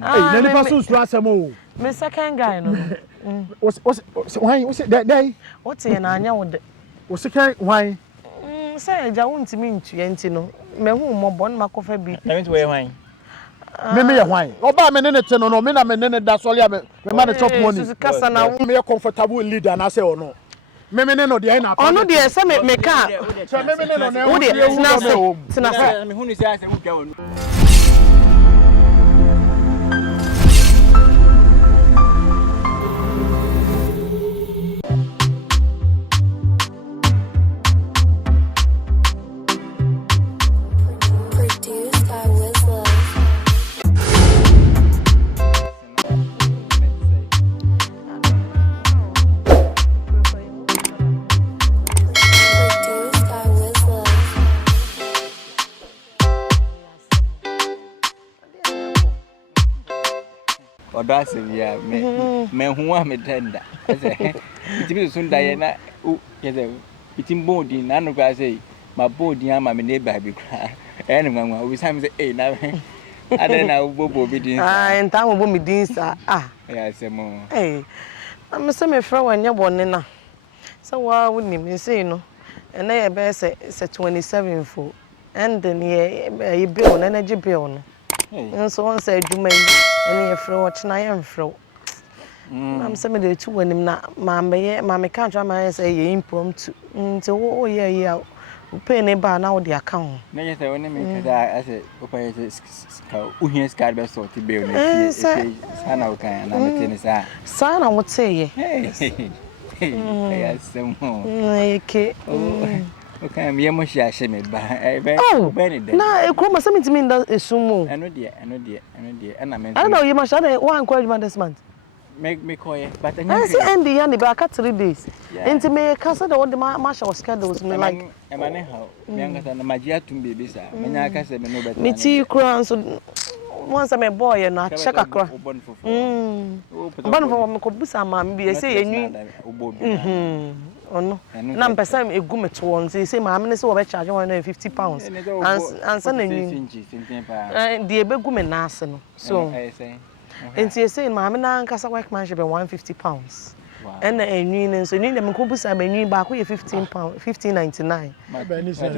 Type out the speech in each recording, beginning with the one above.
Hey, nani pasu sura asemo. Me second guy no. Why that What say na anya wo de. O second why? Say eja wontimi ntua nti no. Me hu mmobọ na makofa bi. Na me to we why? Me ya why? Oba me ne te no me na me ne da sole me ma the top money. Susu kasa na me comfortable leader na say ono. Me no dey na. Ono dey say me ka. So me no na. Wo dey tina se. Me hu ni say asem twa wonu. Oda sevia me hu a me tenda ese itibi sun daye na yeze itimbo din na no kwa say ma bodin ama me neighbor bi kwa ene nwanwa we say me na ade na bobo bi din nta mo bo mi din sa ya semo am say me fra wanya bone na so wa woni me say no ene ye be say 27 fo and then ye bill na energy bill no nso on say adwuma yi ene ye fra wo chena ye mfro am say me dey tu wanim na ma me ka twa ma say ye impromptu nti wo ye ya pay ne ba na wo dey account na ye say woni me kada ase o pay ka uhie scar be so ti bill na fi sana o kan na me tene sa na wo te ye ya semo ke okay, me mo shia she me ba na e ko ma se mitimi nda esumo eno de na me I know you must have one encouragement this month me call but I see end the year ba ka 3 days enti me ka say the what the marshal schedules me like e ma ne how me anga na magia tum baby sa me nya ka say me no better me ti kura so once me boy na check akra bon fofo me ko busa ma me bi say enwi ono na mpesa egu meto won say ma me say wo be charge 150 pounds and say na nyi the ebegu me na ase no so enti say ma me na nkasa workmanship 150 pounds and na enwi ne so nyi dem ko busa ma enwi ba ko ye 15 pounds 15.99 ma ba ni say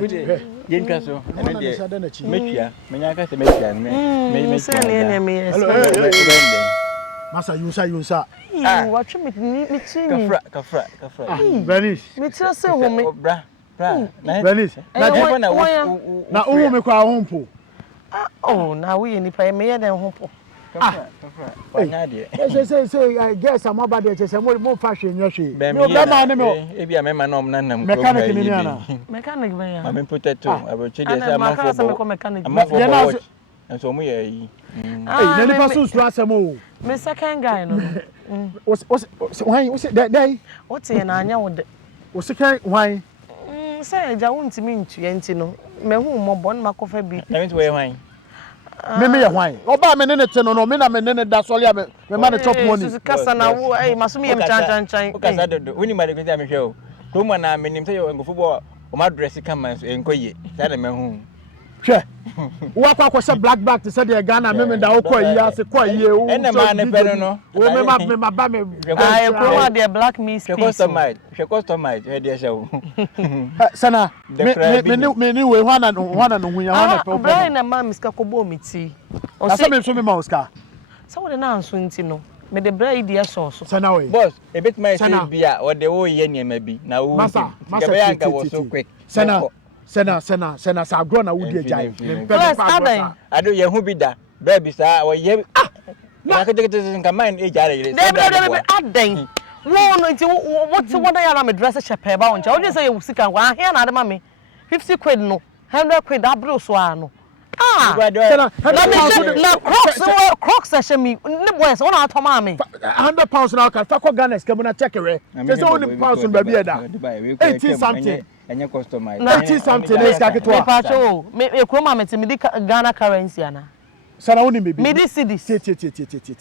yen twa so ene de metua me nya ka say metua me say ne me Masa yunsa watch me chini kafra Venice me tira say ho me bra Venice na wo me kwa hompo na we nipa me ye den hompo kafra wanya de say guess am about there say mo fa hwe nya hwe me be ma ne me e bia me ma na nam mechanic ni ana mechanic ben ya ma me potato abochi de say am for mechanic and so mo ye yi nani pasu sura asemo me second guy no why that what say na anya wo de o second why say eja wontimi ntua nti no me hu mmobọ na makofa bi na me to we why me ya why oba me ne te no me na me ne da sole me ma the top money susu kasa na wo masumi ye chan o kasa do woni ma de kwenti am hwe o to mo na me nim say yo ngofo bo o ma dress kan so enkoye say na me hu hwe wo kwa say black bag to say the Ghana me da wo kwa yi ase kwa yi o ene ma ne pere no wo me ba me ekro the black meat customized he dey show sana me ni we hwana no hunya hwana pe bra na ma miska ko bo miti o say me so me ma oska so wo na anso nti no me de bra idi eso so sana we boss e bit my say bia o de wo ye niam bi na wo masa yanka wo so quick sana sa agro na wodi ajai ado ye hu bi da bra bi sa wo ye na ka dege kan mind e jare ire aden wo no nti what ya na me dress chepe ba won cha wo say you sika wa ahia na ade ma me 50 quid no 100 quid abro so ano na crocs a me ne boys won atoma me 100 pounds na ka fa ko Ghana skamu na check re say only pounds ba bi da 18 something enya customize 18 something is ka ketwa me pa cho me ekroma me me di Ghana currency ana sana woni me bi me di cedis ti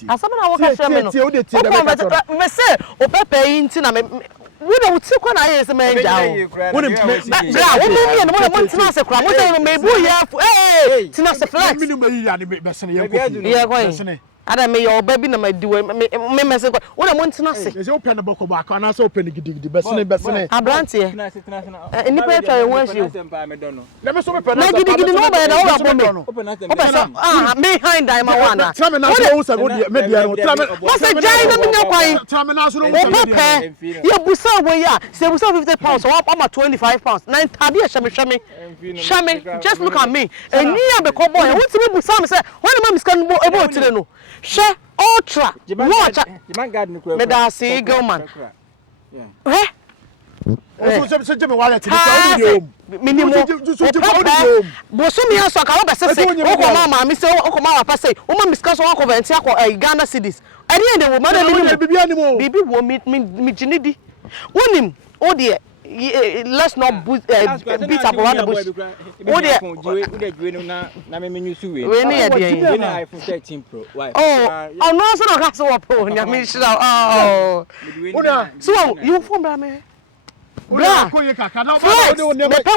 asama na wo ka share me no me say o pepe yi nti na me we no ti kwa na yes me nja o woni mo tina se kura mo say me bu ya tina se flex me no me yi ya ne be sene ye ko ye ko Ada me your baby na my do me mess ko. Wo na mo ntena se. Is open the boko back and also open gidigidi besene. Abrante. Nipa etwa ye wan shi. Let me so me pen. Na gidigidi no be na wo abo me. Open me hind I ma wana. Tell me now so wo say go dey media no. Tell me. What's the giant no me kwan? Tell me now so no. Open. You busa we ya. Say busa 50 pounds, so I'm at 25 pounds. Na ntade shame. Just look at me. Eni ya be ko boy. What me busa me say, when ma miska no ebo tire no. She ultra. Watch. Me da see girl man. Eh? So Jimmy wallet ni minimum. Boso mi aso ka wo be sese. O ko mama mi say o ko mama pa say. O ma miska so ko venti akọ Ghana cedis. Ade ende wo ma da minimum. Bibi wo mi jinidi. Wonim o de let's not beat up around the bush. Oh, na me nyusu we. We na iPhone 13 Pro. Why? Oh, no so na ka so pro. Nya me shira. Oh. So you phone bra me. Bra. Me pa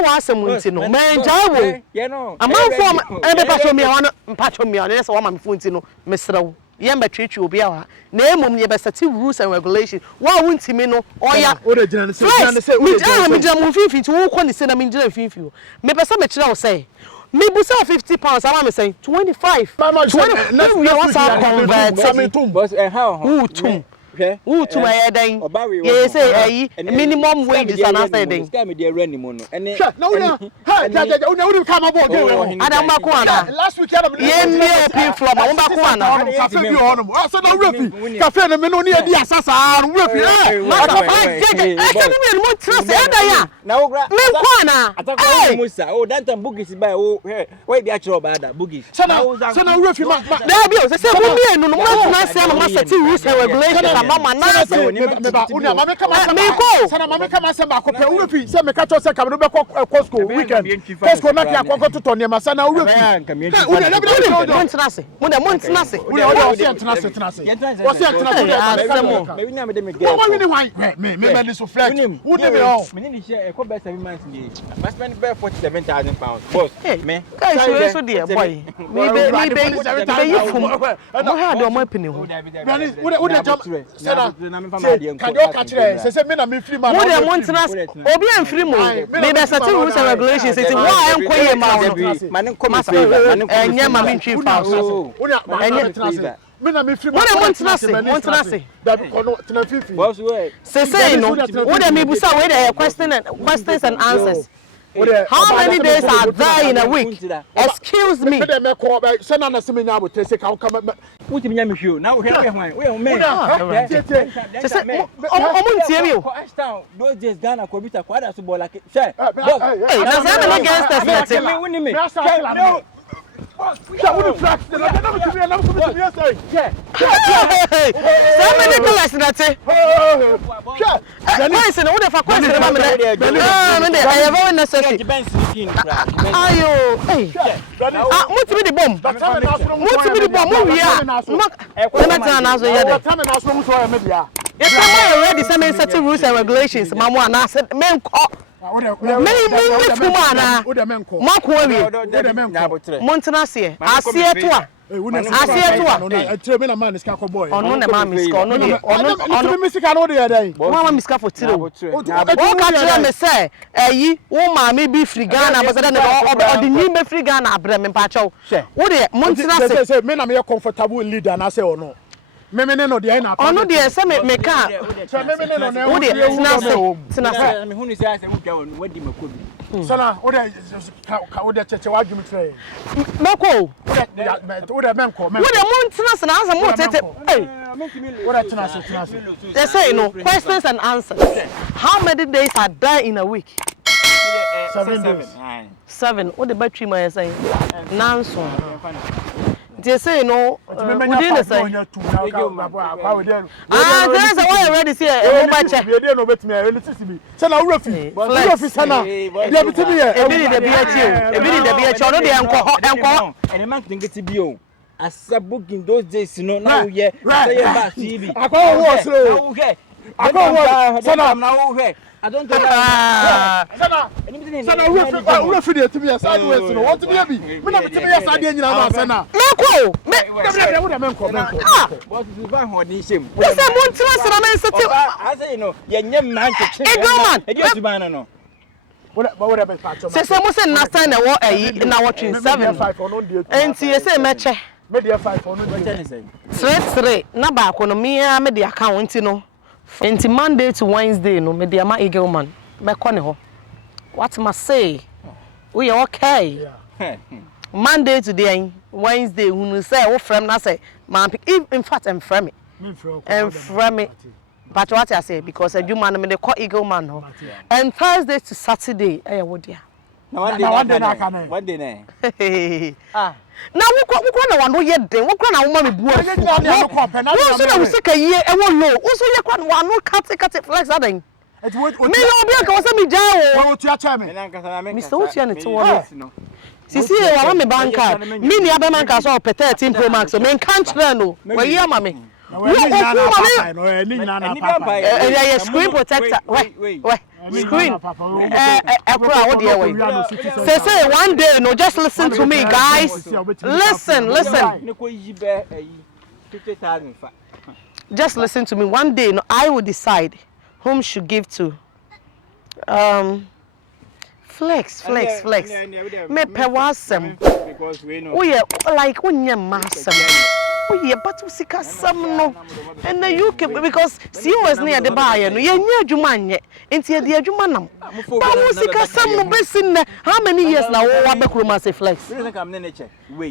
wa asem nti no. Me nja wo. Ye no. Amanfo e be pa so me wana mpacho me wana so wa ma me phone nti no. Me srawo. Yemba twetwe obi awa na emom ye be set rules and regulations wa wuntimi no oya o de gina say me gina mo fifi ti wo kɔ ne se na me gina fifi o me pese me kira wo say me busa 50 pounds ama me say 25 20 we want to convert boss how who tum who tum aye dan ye say minimum wage is an asset dan ska me dey run mo no ene na una una come aboard adam ba ko ana last week adam ye me open floor ma ba ko ana cafe bi honum so na refi cafe no me no ne di asasa no refi ma ka fa jeje e me mo trust e da ya na wo gra me ko ana atakwa musa o that time boogies by o we dey actually about that boogies so na refi ma da bi o say mo me no mo na say ma set rules and regulations mama na say me ba una mama kama sana mama kama say ba ko pe refi say me ka cho say kabno be ko Costco weekend Costco na ki akoko to ne ma sana refi una na bi mo ntena se mo ntena se o se ntena se me nya me dem get what we ni why me ni so flex who dey me all me ni share e ko be 7 months ni I spend be 47,000 pounds boss me guys so there boy me be you fum mo ha do mo apini ho wo dey jam can you catch there say me na me free man mo dey mo ntena se obi an free mo me be set rules and regulations say wa enko ye ma wo man nko me favor enye ma me ntwi fa so enye me na me free mo ntena se da bi kono tena fifi boss we say no wo dey me busa we dey questions and answers. How many days are there in a week? Excuse me. Me dem ko ba say na se me nya abote se ka come wuti me nya me hwe na wo hwe hwan we me say omo ntie mi o those days Ghana computer kwa da so bola ke say hey na say me against us me woni me Sha woni flex na me to me na me say say me Nicholas na te sha question wo dey for question na me me dey I have one necessary ayo hey mutimi di bom mo wi a na tana na so ye dey tell na so mo so me dia if somebody already say me set rules and regulations mamu ana say me nko me fuma na mako wi montana se asie to a tell me na man iska ko boy ono na ma miska ono misika no dey dey ma miska for tire o ka tire me say eyi wo ma me bi free Ghana but say na the new me free Ghana abre me pa chaw wo dey montana se me na me comfortable leader na say ono me no dey na ono dey say me ka me no na wo dey tina se me hunu say mu twa won wadi makobi sana wo dey cheche wa dwumi tire meko wo dey menko wo dey montina se na answer mo tete wo dey tina se they say no questions and answers how many days are there in a week 7 days 7 what the battery my say nanso they say no within the say there's a way already see e mo bache we dey no betimi e litisi bi say na urafi sana dey betimi e bi dey bi achi o e bi dey bi achi o no dey enko ene man ngeti bi o asa booking those days no na wo ye say ba TV akwa wo slow Sana now here. I don't know. Sana we fi dey timi asade we no what be bi me na timi asade nyina na sana meko me menko Boss is van ho di shem we say mo ntira sana men sete I say no ye nyem man cheche e di otuban no what be patch say mo say na sign na wo ayi na wo 27 enti ye say meche me dey 5 on no straight na ba ko no me a me dey account no enti Monday to Wednesday no me dey ama Eagle Man me ko ne ho what must say we okay Monday to the Wednesday who say wo frem na say man in fact I'm frem me but what I say because adwuma no me dey call Eagle Man ho and Thursday to Saturday wo dia na one day na na wo na wano ye den wo na wo ma me buo wo so na wo sika yie e wo low wo so ye kwa na wano cut flex adan me yo bi aka wo se me jawo wo tu a che me me so wo tu ne to wo sisi e wa me banka me ni aba banka so 13 Pro Max so me kan chere no we ye ma me yeah, screen protector. Wait. Screen. Say one day, no, just listen to me, guys. Listen. Just listen to me. One day, no, I will decide whom should give to. Flex. Me pe wasem. Oh yeah, like when you masem. Oh yeah, but we see some no. And the UK because COS near the buyer no. You near Jumanye. Into the Jumanam. But we see some no basin. How many years now? What be kuruma say flex?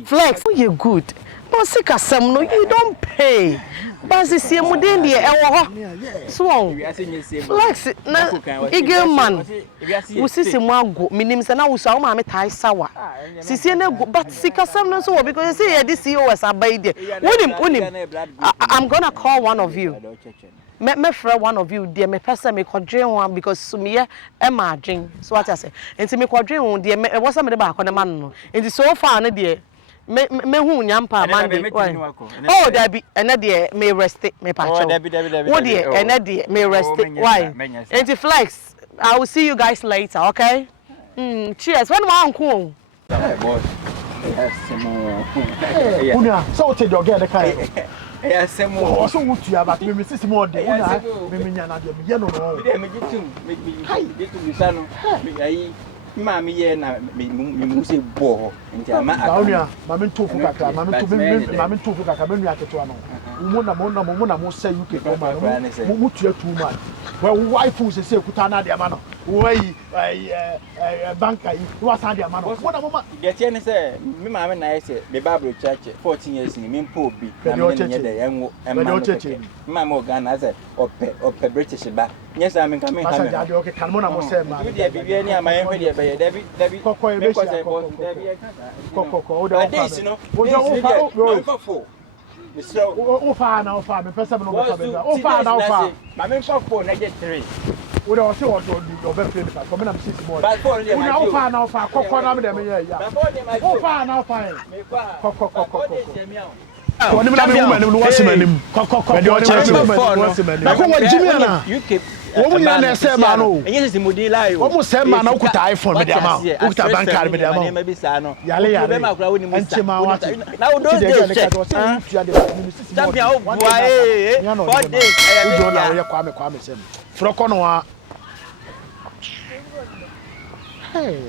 Flex. Oh you good. But see some no. You don't pay. But see mo den dey e wo ho. So flex na Eagle Man. We see mo ago. Minim say na wo so ma me tai sawa. Sisi na go but see some no so because you see this COS abai there. I'm gonna call one of you. Me friend one of you dear me person me kwadwen one because sumiye e ma adwen. So what I say? Enti me kwadwen one dear me was some de ba akọ ne man no. Enti so far na dear me hu nyampa Monday. Oh there be and dear me rest me pacho. Oh dear and dear me rest why? Enti flex. I will see you guys later, okay? Cheers. When my uncle. Hey boss. Unia, so te do get the kai. Semo. So what you about me see more dey. Una, me nya na dey me ye no no. Me gitum, me gitum bisano. Me ayi ma me ye na me say bo. Nti ama aka. Unia, ma me tofu kakra, ma me tofu kakra, me nua ketewa no. Mo say UK go ma. Mo tua too much. Well, wife who say kuta na dey ma no. Why banka yi wa san dey ma no. Mo get here say me ma me na say me Bible church 14 years ni me mpo obi na me nye dey enwo ma me Ghana say ope British ba yes I mean come okay kan mo na mo say ma dey bibia ni amaye hwe dey be David kokko e be say kokko o dey o fa na me pesa me no be o fa ma me kokko na get 3 we don't see what you be play because come na see more but for we na fa kokko na me dem here ya o fa na kokko oni me na me woman no wase manim kokko dey o che na ko wa jimi na wo mu nya na se ma no enye se mudi lai wo mu se ma na ukuta iPhone me dey ama ukuta bank card me dey ama me bi sa no yale be ma kura woni mu sa na wo don dey check champion o bua 4 days we do na we kwa me sem froko no wa hey